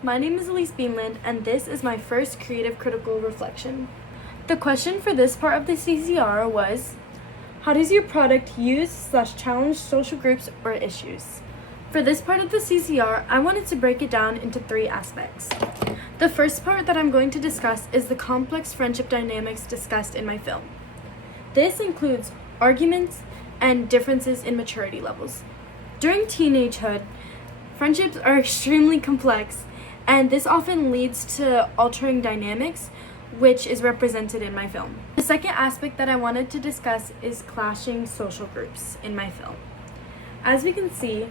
My name is Elise Beanland, and this is my first creative critical reflection. The question for this part of the CCR was, how does your product use/challenge social groups or issues? For this part of the CCR, I wanted to break it down into 3 aspects. The first part that I'm going to discuss is the complex friendship dynamics discussed in my film. This includes arguments and differences in maturity levels. During teenagehood, friendships are extremely complex, and this often leads to altering dynamics, which is represented in my film. The second aspect that I wanted to discuss is clashing social groups in my film. As we can see,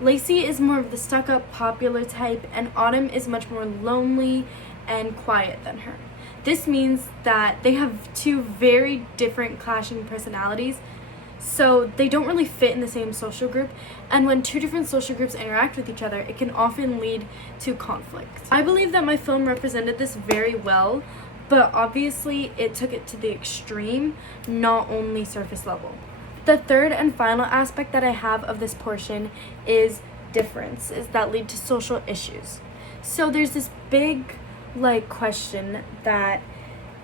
Lacey is more of the stuck-up popular type, and Autumn is much more lonely and quiet than her. This means that they have 2 very different clashing personalities, so they don't really fit in the same social group, and when 2 different social groups interact with each other, it can often lead to conflict. I believe that my film represented this very well, but obviously it took it to the extreme, not only surface level. The third and final aspect that I have of this portion is differences that lead to social issues. So there's this big question that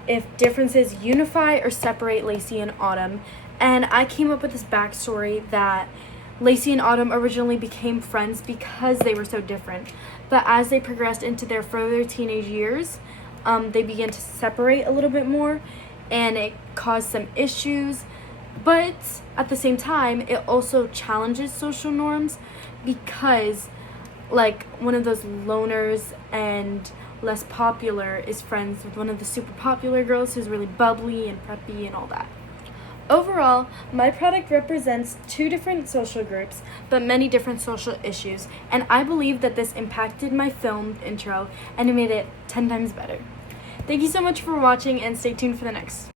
if differences unify or separate Lacey and Autumn, and I came up with this backstory that Lacey and Autumn originally became friends because they were so different, but as they progressed into their further teenage years, they began to separate a little bit more, and it caused some issues, but at the same time, it also challenges social norms because one of those loners and less popular is friends with one of the super popular girls who's really bubbly and preppy and all that. Overall, my product represents 2 different social groups, but many different social issues, and I believe that this impacted my film intro and it made it 10 times better. Thank you so much for watching, and stay tuned for the next.